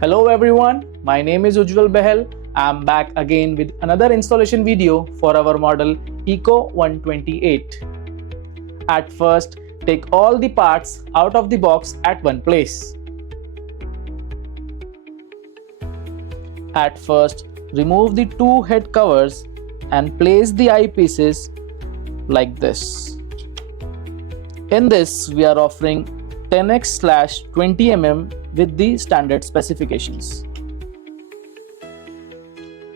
Hello everyone, my name is Ujjwal Behel. I'm back again with another installation video for our model ECO-128. At first, take all the parts out of the box at one place. At first, remove the two head covers and place the eyepieces like this. In this, we are offering 10x/20 mm with the standard specifications.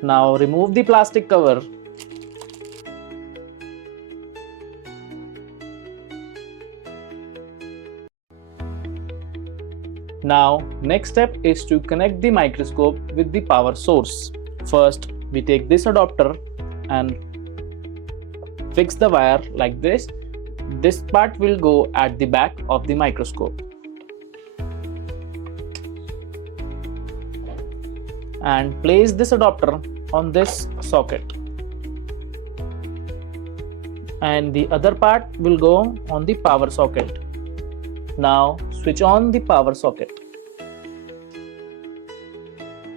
Now remove the plastic cover. Now next step is to connect the microscope with the power source. First we take this adapter and fix the wire like this. This part will go at the back of the microscope. And place this adapter on this socket. And the other part will go on the power socket. Now switch on the power socket.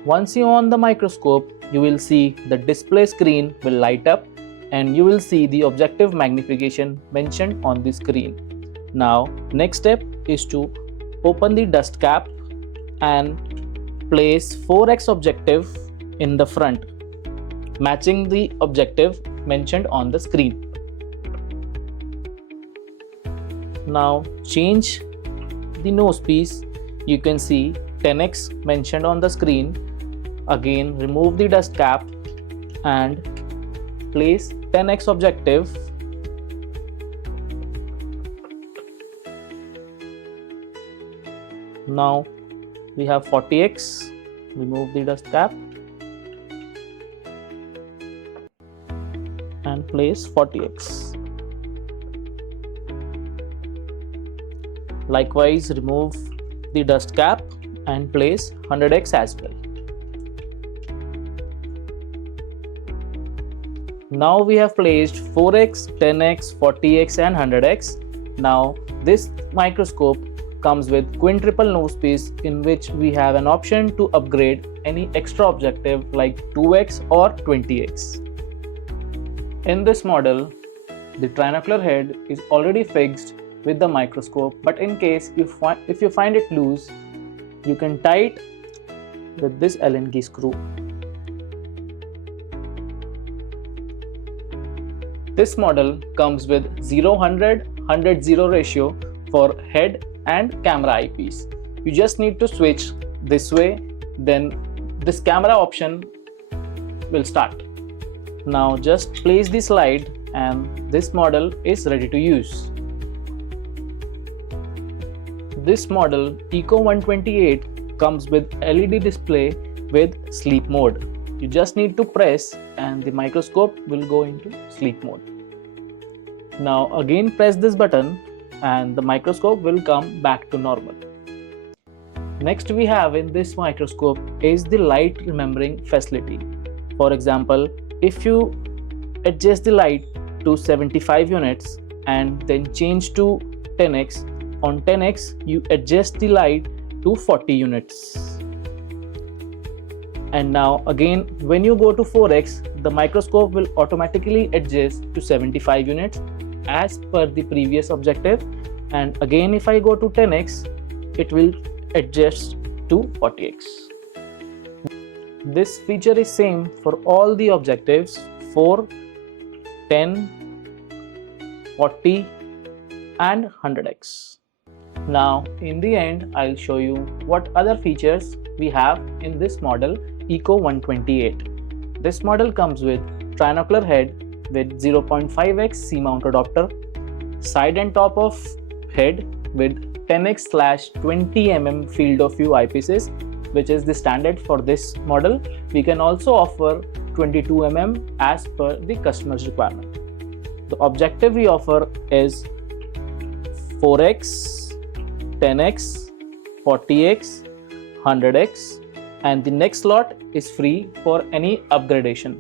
Once you on the microscope, you will see the display screen will light up and you will see the objective magnification mentioned on the screen. Now next step is to open the dust cap and place 4x objective in the front, matching the objective mentioned on the screen. Now change the nose piece. You can see 10x mentioned on the screen. Again remove the dust cap and place 10x objective. Now we have 40x. Remove the dust cap and place 40x. Likewise remove the dust cap and place 100x as well. Now we have placed 4x, 10x, 40x and 100x. Now this microscope comes with quintuple nose piece, in which we have an option to upgrade any extra objective like 2x or 20x. In this model, the trinocular head is already fixed with the microscope, but in case if you find it loose, you can tie it with this Allen key screw. This model comes with 0-100-100-0 ratio for head and camera eyepiece. You just need to switch this way, then this camera option will start. Now just place the slide and this model is ready to use. This model ECO-128 comes with LED display with sleep mode. You just need to press and the microscope will go into sleep mode. Now again press this button and the microscope will come back to normal. Next we have in this microscope is the light remembering facility. For example, if you adjust the light to 75 units and then change to 10x, on 10x you adjust the light to 40 units. And now again when you go to 4x, the microscope will automatically adjust to 75 units as per the previous objective, and again if I go to 10x, it will adjust to 40x. This feature is same for all the objectives 4, 10, 40 and 100x. Now in the end, I'll show you what other features we have in this model ECO-128. This model comes with trinocular head with 0.5x C-mount adapter, Siedentopf of head with 10x/20 mm field of view eyepieces, which is the standard for this model. We can also offer 22 mm as per the customer's requirement. The objective we offer is 4x, 10x, 40x, 100x, and the next slot is free for any upgradation.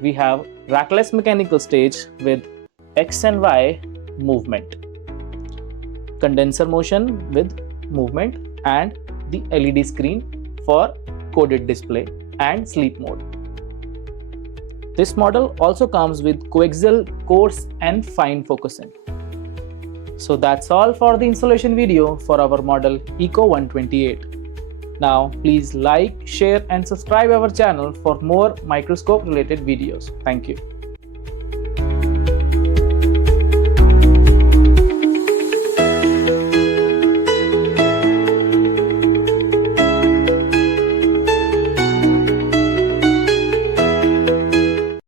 We have rackless mechanical stage with X and Y movement, condenser motion with movement, and the LED screen for coded display and sleep mode. This model also comes with coaxial coarse and fine focusing. So that's all for the installation video for our model ECO-128. Now please like, share and subscribe our channel for more microscope related videos. Thank you.